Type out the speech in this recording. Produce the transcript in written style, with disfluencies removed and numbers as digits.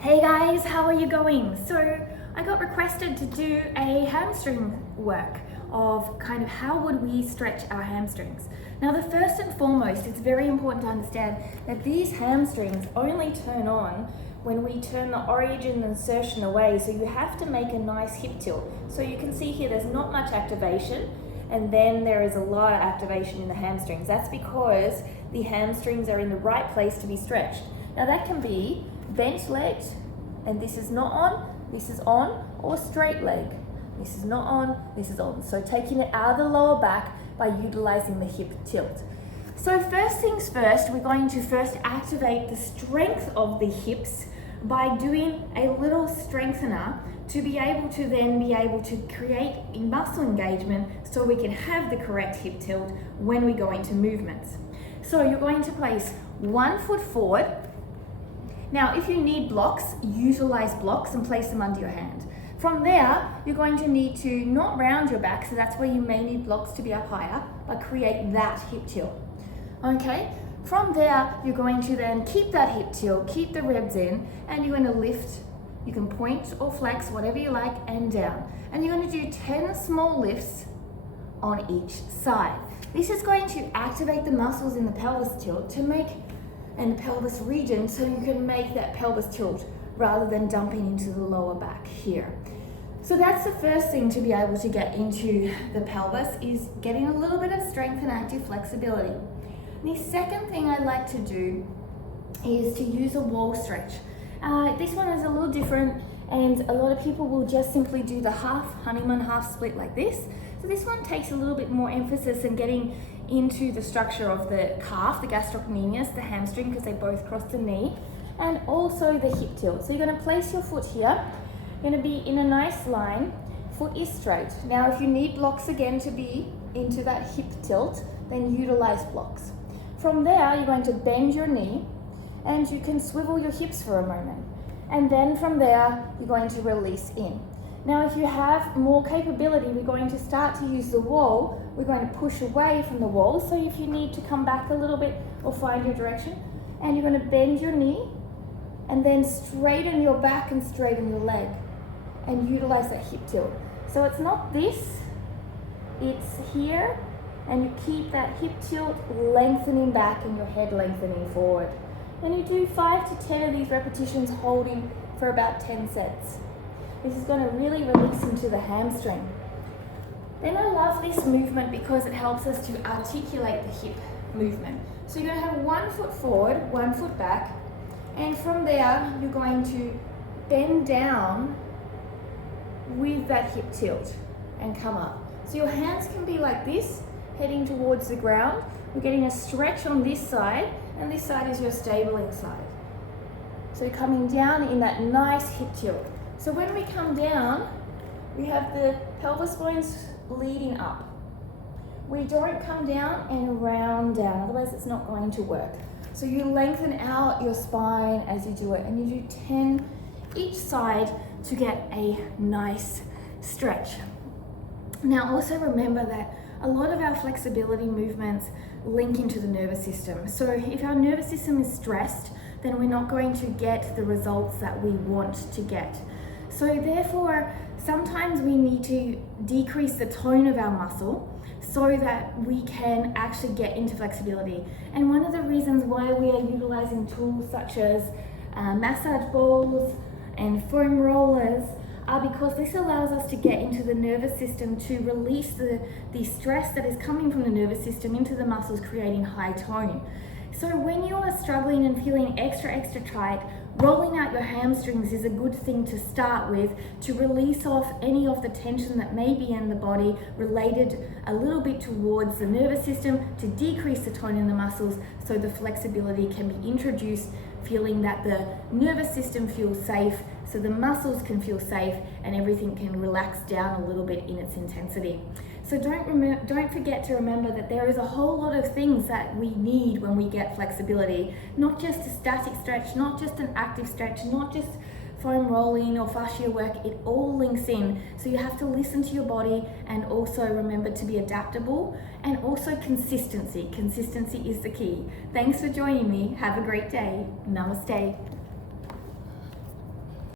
Hey guys, how are you going? So I got requested to do a hamstring work of kind of how would we stretch our hamstrings. Now the first and foremost, it's very important to understand that these hamstrings only turn on when we turn the origin insertion away. So you have to make a nice hip tilt. So you can see here there's not much activation, and then there is a lot of activation in the hamstrings. That's because the hamstrings are in the right place to be stretched. Now that can be bent legs, and this is not on, this is on, or straight leg. This is not on, this is on. So taking it out of the lower back by utilizing the hip tilt. So first things first, we're going to first activate the strength of the hips by doing a little strengthener to be able to create a muscle engagement so we can have the correct hip tilt when we go into movements. So you're going to place 1 foot forward. Now, if you need blocks, utilize blocks and place them under your hand. From there, you're going to need to not round your back, so that's where you may need blocks to be up higher, but create that hip tilt. Okay? From there, you're going to then keep that hip tilt, keep the ribs in, and you're going to lift. You can point or flex, whatever you like, and down. And you're going to do 10 small lifts on each side. This is going to activate the muscles in the pelvis tilt and the pelvis region, so you can make that pelvis tilt rather than dumping into the lower back here. So that's the first thing to be able to get into the pelvis, is getting a little bit of strength and active flexibility. The second thing I like to do is to use a wall stretch. This one is a little different, and a lot of people will just simply do the half honeymoon, half split like this. So this one takes a little bit more emphasis in getting into the structure of the calf, the gastrocnemius, the hamstring, because they both cross the knee, and also the hip tilt. So you're going to place your foot here. You're going to be in a nice line. Foot is straight. Now, if you need blocks again to be into that hip tilt, then utilize blocks. From there, you're going to bend your knee, and you can swivel your hips for a moment. And then from there, you're going to release in. Now, if you have more capability, we're going to start to use the wall. We're going to push away from the wall. So if you need to come back a little bit or find your direction, and you're going to bend your knee and then straighten your back and straighten your leg and utilize that hip tilt. So it's not this, it's here, and you keep that hip tilt lengthening back and your head lengthening forward. And you do 5 to 10 of these repetitions, holding for about 10 sets. This is going to really release into the hamstring. Then I love this movement because it helps us to articulate the hip movement. So you're going to have 1 foot forward, 1 foot back, and from there you're going to bend down with that hip tilt and come up. So your hands can be like this, heading towards the ground. We're getting a stretch on this side, and this side is your stabling side. So you're coming down in that nice hip tilt. So when we come down, we have the pelvis bones leading up. We don't come down and round down, otherwise it's not going to work. So you lengthen out your spine as you do it, and you do 10 each side to get a nice stretch. Now also remember that a lot of our flexibility movements link into the nervous system. So if our nervous system is stressed, then we're not going to get the results that we want to get. So therefore, sometimes we need to decrease the tone of our muscle so that we can actually get into flexibility. And one of the reasons why we are utilizing tools such as massage balls and foam rollers are because this allows us to get into the nervous system to release the stress that is coming from the nervous system into the muscles, creating high tone. So when you are struggling and feeling extra tight, rolling out your hamstrings is a good thing to start with, to release off any of the tension that may be in the body related a little bit towards the nervous system, to decrease the tone in the muscles so the flexibility can be introduced, feeling that the nervous system feels safe, so the muscles can feel safe and everything can relax down a little bit in its intensity. So don't forget to remember that there is a whole lot of things that we need when we get flexibility. Not just a static stretch, not just an active stretch, not just foam rolling or fascia work. It all links in. So you have to listen to your body and also remember to be adaptable, and also consistency. Consistency is the key. Thanks for joining me. Have a great day. Namaste.